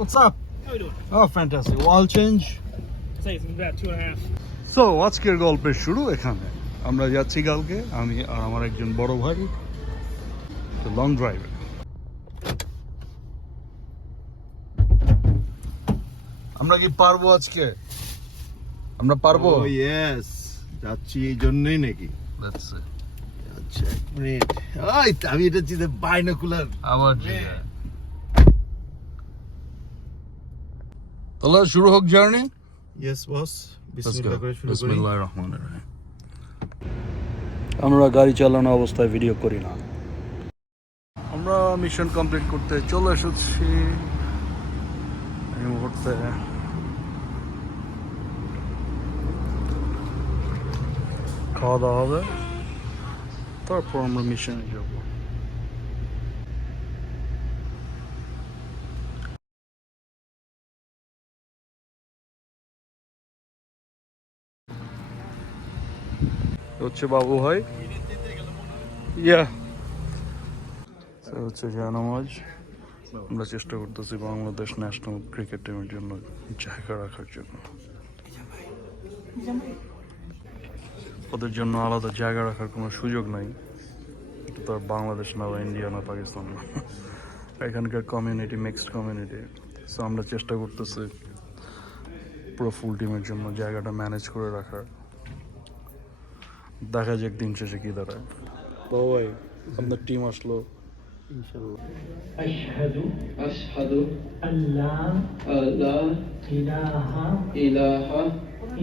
What's up? How you doing? Oh, fantastic. Wall change. Say it's about 2.5. So আজকের গল্পের শুরু এখানে। আমরা যাচ্ছি কালকে, আমি আর আমার একজন বড় ভাই লং ড্রাইভে। আমরা কি পারবো আজকে? আমরা পারবো? ও ইয়েস, যাচ্ছি এই জন্যই নাকি? Let's see. আচ্ছা এক মিনিট, আমি এটা চিন্তা বাইনোকুলার আবার তাহলে শুরু হোক জার্নি। ইয়েস বস, বিসমিল্লাহ করে শুরু করি। বিসমিল্লাহির রহমানির রহিম। আমরা গাড়ি চালানো অবস্থায় ভিডিও করি না। আমরা মিশন কমপ্লিট করতে চলে এসেছি এই মুহূর্তে। খাওয়া দাওয়া হবে, তারপর আমরা মিশনে যাব। হচ্ছে বাবু ভাই, ইয়া হচ্ছে জানামাজ। আমরা চেষ্টা করতেছি বাংলাদেশ ন্যাশনাল ক্রিকেট টিমের জন্য জায়গা রাখার জন্য। ওদের জন্য আলাদা জায়গা রাখার কোনো সুযোগ নাই। এটা তো আর বাংলাদেশ না বা ইন্ডিয়া না পাকিস্তান না, এখানকার কমিউনিটি মিক্সড কমিউনিটি। সো আমরা চেষ্টা করতেছি পুরো ফুল টিমের জন্য জায়গাটা ম্যানেজ করে রাখার। দেখা যাক দিন শেষে কি দাঁড়ায়। বাবু ভাই, আপনার টিম আসলো ইনশাল্লাহ। أشهد أن لا إله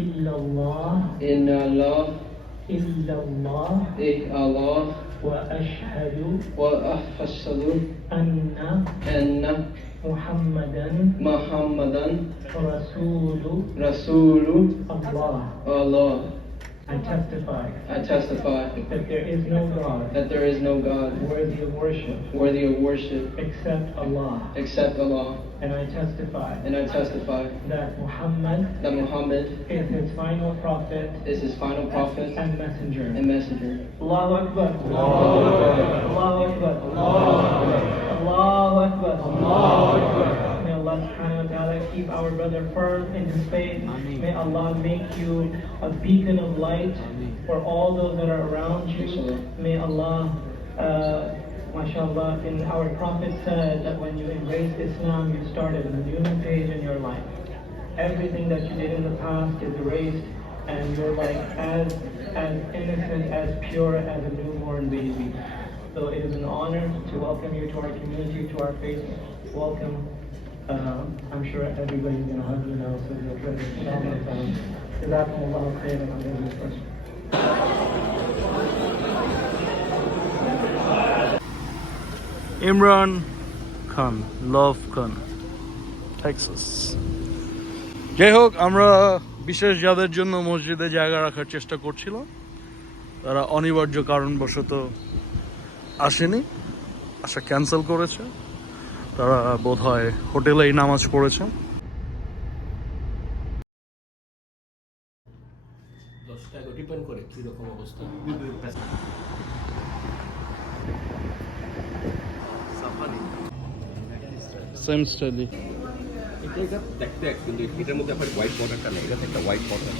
إلا الله وأشهد أن محمدا رسول الله. I testify that there is no God worthy of worship except Allah. And I testify that Muhammad is his final prophet and messenger. Allahu Akbar. Allahu Akbar. Allahu Akbar. May Allah subhanahu wa ta'ala keep our brother firm in his faith. May Allah make you a beacon of light for all those that are around you. May Allah, mashallah, and our Prophet said that when you embraced Islam, you started a new page in your life. Everything that you did in the past is erased, and you're like as innocent, as pure as a newborn baby. So it is an honor to welcome you to our community, to our faith. Welcome. I'm sure everybody's going to hug you now, so you'll try to Jazakumullahu khairan on this question. Imran Khan, love Khan, Texas. যাই হোক, আমরা বিশেষ যাদের জন্য মসজিদে জায়গা রাখার চেষ্টা করছিলাম, তারা অনিবার্য কারণবশত আসেনি, আসা ক্যান্সেল করেছে। তারা বোধহয় হোটেলেই নামাজ পড়েছে। সেম স্টাইলি এটা দেখতে অ্যাকচুয়ালি এটার মধ্যে আপনার হোয়াইট বর্ডারটা নেই, এটা একটা হোয়াইট বর্ডার।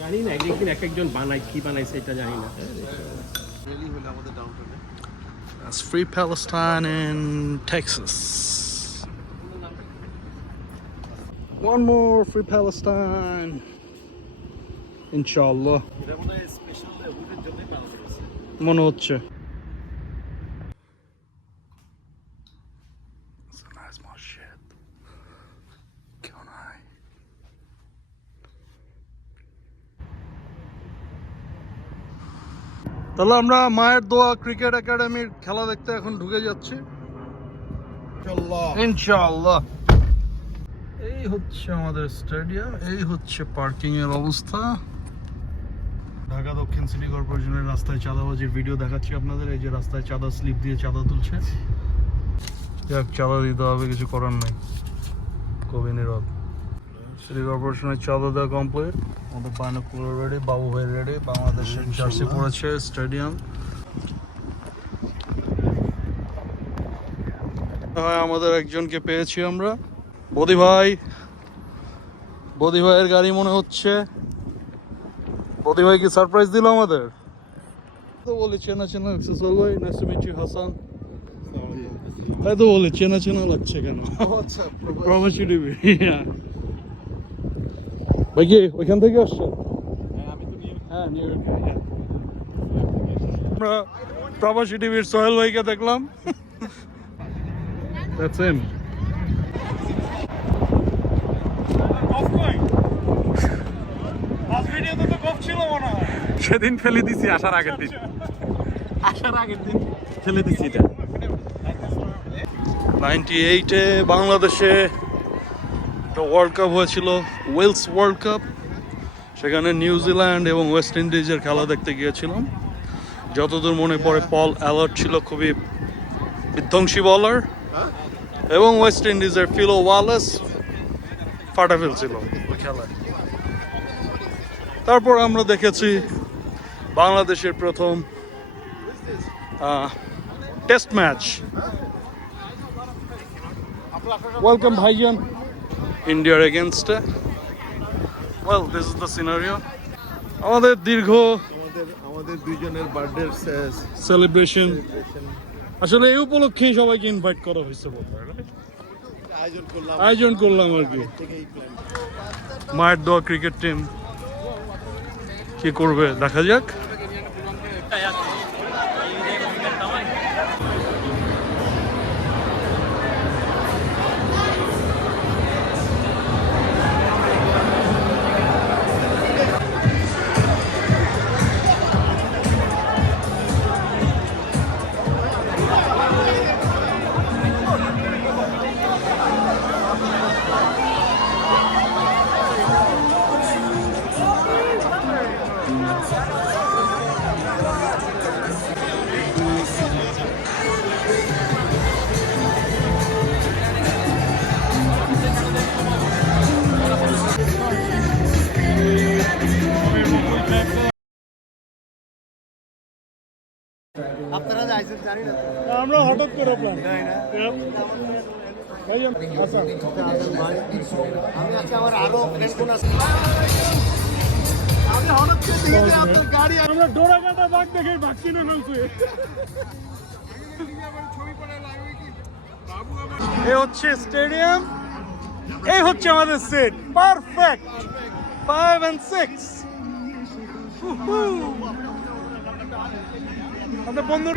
জানি না এক একজন বানায়, কি বানাইছে এটা জানি না। That's Free Palestine in Texas. One more Free Palestine, Inshallah. মনে হচ্ছে। It's a nice mosque. Kill নাই। তাহলে আমরা মায়ের দোয়া ক্রিকেট একাডেমির খেলা দেখতে এখন ঢুকে যাচ্ছি ইনশাআল্লাহ। এই হচ্ছে আমাদের স্টেডিয়াম, এই হচ্ছে পার্কিং এর অবস্থা। ঢাকা দক্ষিণ সিটি কর্পোরেশনের রাস্তায় চাঁদাবাজির ভিডিও দেখাচ্ছি আপনাদের। এই যে রাস্তায় চাঁদা স্লিপ দিয়ে চাঁদা তুলছে। যাক, চাঁদা দিতে হবে, কিছু করার নাই, কবি নীরব। সিটি কর্পোরেশনের চাঁদা দেওয়া কমপ্লিট। আমাদের বাইনোকুলার রেডি, বাবু ভাই রেডি, বাংলাদেশের জার্সি পড়েছে স্টেডিয়াম। আমাদের একজনকে পেয়েছি আমরা, বদি ভাইয়ের গাড়ি মনে হচ্ছে। বদি ভাই কি সারপ্রাইজ দিল আমাদের? তো বলি চেনা লাগছে। সোল ভাই, nice to meet you. Hasan, তাই তো বলি চেনা লাগছে কেন? প্রবাসী টিভি। ভাই কি ওইখান থেকে আসছে? হ্যাঁ, নিউ ইয়র্কে। আমরা প্রবাসী টিভির সোহেল ভাইকে দেখলাম। That's him. সেদিন ফেলে দিছি আসার আগের দিন ফেলে দিছি এটা। 98-এ বাংলাদেশে একটা ওয়ার্ল্ড কাপ হয়েছিল, ওয়েলস ওয়ার্ল্ড কাপ। সেখানে নিউজিল্যান্ড এবং ওয়েস্ট ইন্ডিজের খেলা দেখতে গিয়েছিলাম। যতদূর মনে পড়ে পল অ্যালার্ট ছিল খুবই বিধ্বংসী বলার, এবং ওয়েস্ট ইন্ডিজের ফিলো ওয়ালেস ফাটা ফেলছিল ওই খেলায়। তারপর আমরা দেখেছি বাংলাদেশের প্রথম টেস্ট ম্যাচ। ওয়েলকাম ভাইজান, ইন্ডিয়ার এগেনস্টে। Well, this is the scenario. আমাদের দীর্ঘ আমাদের দুইজনের বার্থডে সেলিব্রেশন, আসলে এই উপলক্ষেই সবাইকে ইনভাইট করা হয়েছে বোধহয়, আয়োজন করলাম আর কি। মায়ের দোয়া ক্রিকেট টিম কি করবে দেখা যাক। আমরা হঠাৎ করে প্ল্যান। আমরা ডোরাকাটা বাঘ দেখে বাঘ কিনে ফেলছি। এই হচ্ছে স্টেডিয়াম, এই হচ্ছে আমাদের সেট, পারফেক্ট 5 and 6। আমাদের বন্ধু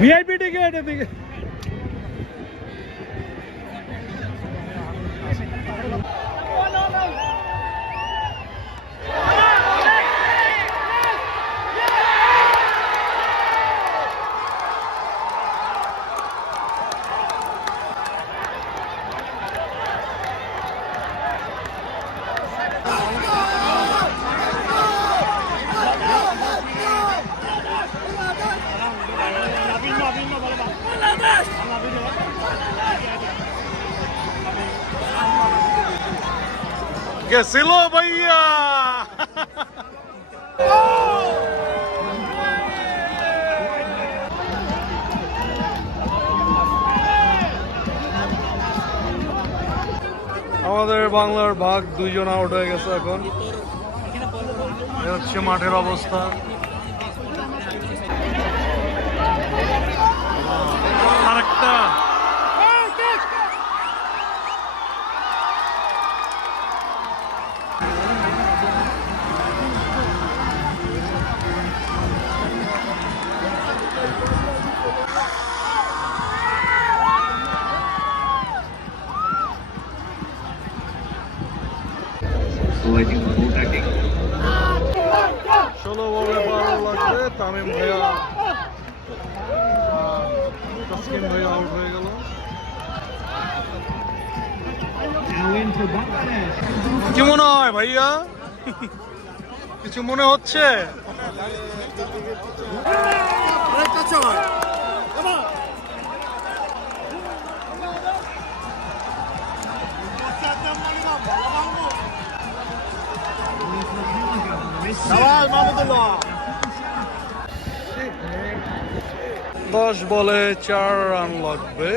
ভিআইপি টিকেট এদিকে। গেছিল ভাইয়া। আমাদের বাংলার ভাগ দুইজন আউট হয়ে গেছে এখন। এ হচ্ছে মাঠের অবস্থা। একটা ষোলো বলে 12 লাগবে তামিম ভাইয়া তাসকিন ভাইয়া আউট হয়ে গেল কি মনে হয় ভাইয়া কিছু মনে হচ্ছে দশ বলে 4 রান লাগবে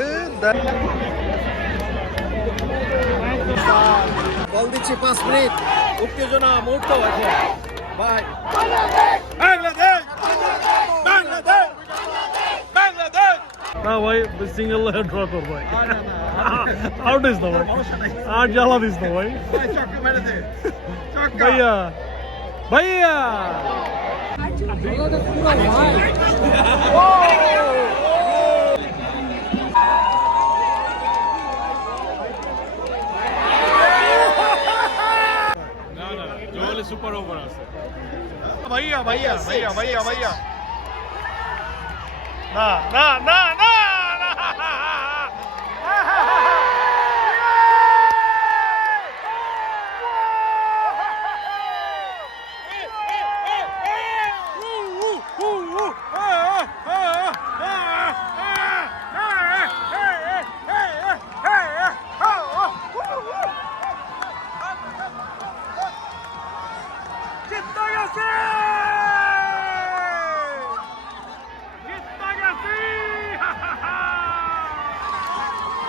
বল দিচ্ছি 5 মিনিট উত্তেজনা মুহূর্ত এখন বাই না ভাই সিঙ্গেল ড্র কর ভাই আউট ইস না ভাই আর জ্বালা দিস না ভাই ভাইয়া ভাইয়া সুপার ওভার আছে ভাইয়া ভাইয়া ভাইয়া ভাইয়া ভাইয়া না না না না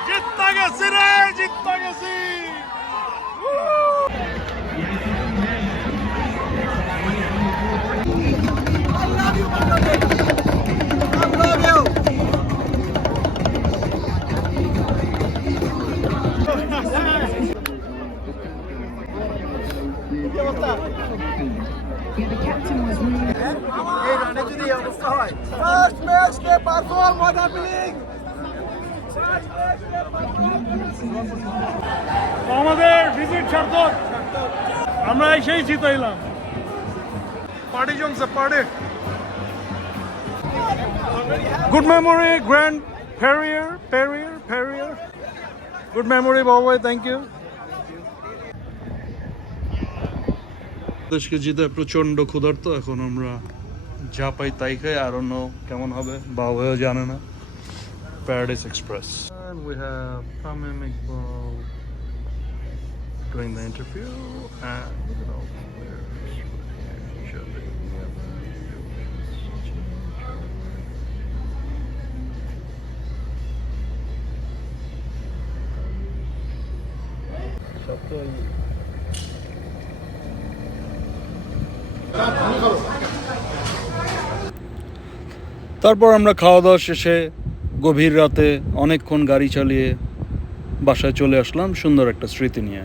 জিততে গেছি রে জিততে গেছি এই রানে যদি এই অবস্থা হয় ফার্স্ট ম্যাচ কে পারফর্ম হোয়াট হ্যাপেনিং আমাদের ভিজিট সার্থক আমরা এসেই জিতাইলাম পার্টি জমছে পার্টি গুড মেমোরি গ্র্যান্ড ফেরিয়ার ফেরিয়ার ফেরিয়ার গুড মেমোরি বাবা থ্যাংক ইউ দেশকে জিতে প্রচন্ড ক্ষুধার্ত এখন আমরা যা পাই তাই খাই আর অন্য কেমন হবে বাবাও জানে না paradise express and we have Tamim Iqbal doing the interview and you know তারপর আমরা খাওয়া দাওয়া শেষে গভীর রাতে অনেকক্ষণ গাড়ি চালিয়ে বাসায় চলে আসলাম সুন্দর একটা স্মৃতি নিয়ে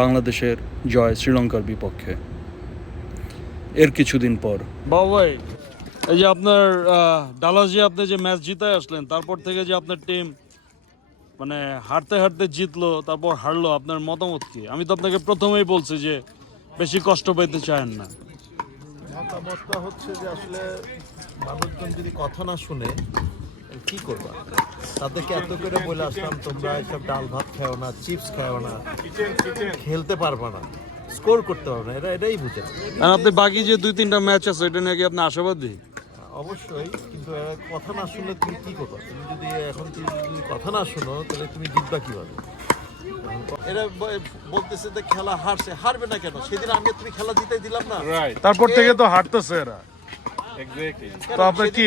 বাংলাদেশের জয় শ্রীলঙ্কার বিপক্ষে এর কিছুদিন পর বাবাই এই যে আপনার ডালাসে আপনি যে ম্যাচ জিতায় আসলেন তারপর থেকে যে আপনার টিম মানে হারতে হারতে জিতলো তারপর হারলো আপনার মতামত কি আমি তো আপনাকে প্রথমেই বলছি যে বেশি কষ্ট পেতে চায়েন না মতামতটা হচ্ছে যে আসলে মানুষজন যদি কথা না শুনে কি করবা তাদেরকে এত করে বলে আসলাম তোমরা এসব ডাল ভাত খাও না চিপস খাও না খেলতে পারবা না স্কোর করতে পারবে না এটাই বুঝে আর আপনি বাকি যে 2-3টা ম্যাচ আছে এটা নিয়ে কি আপনি আশাবাদী অবশ্যই কিন্তু কথা না শুনলে তুমি কি করবা তুমি যদি এখন যদি কথা না শুনো তাহলে তুমি জিতবা কিভাবে এরা বলতেছে যে খেলা হারবে না কেন সেদিন আমি তুমি খেলা জিতে দিলাম না তারপর থেকে তো হারতেছে এরা এক্স্যাক্টলি তো আপনার কি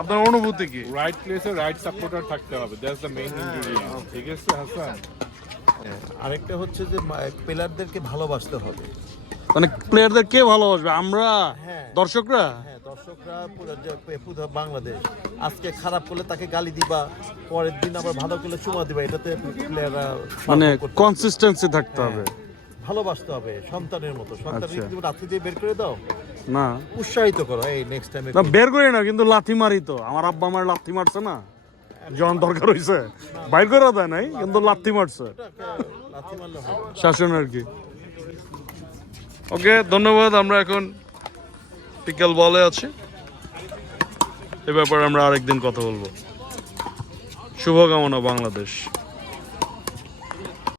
আপনার অনুভূতি কি রাইট প্লেসে রাইট সাপোর্টার থাকতে হবে দ্যাটস দ্য মেইন ইনগ্রেডিয়েন্ট ঠিক আছে হাসান আরেকটা হচ্ছে যে প্লেয়ারদেরকে ভালোবাসতে হবে মানে প্লেয়ারদের কে ভালোবাসবে? আমরা, হ্যাঁ। দর্শকরা? হ্যাঁ, দর্শকরা পুরো বাংলাদেশ। আজকে খারাপ করলে তাকে গালি দিবা, পরের দিন আবার ভালো করলে চুমা দিবা, এটাতে প্লেয়াররা মানে কনসিস্টেন্সি থাকতে হবে। ভালোবাসতে হবে সন্তানের মতো। সন্তানকে আচ্ছা। তুমি রাত্রি দিয়ে বের করে দাও, না উৎসাহিত করো, এই নেক্সট টাইমে না বের করি না, কিন্তু লাথি মারি তো। আমার আব্বা আমার লাথি মারছে না যখন দরকার হয়েছে, বাইর করে দেয় নাই, কিন্তু লাথি মারছে, লাথি মারলে হবে না। শাসন আর কি। ওকে, ধন্যবাদ। আমরা এখন পিকেল বলে আছি, এ ব্যাপারে আমরা আরেকদিন কথা বলবো। শুভকামনা বাংলাদেশ।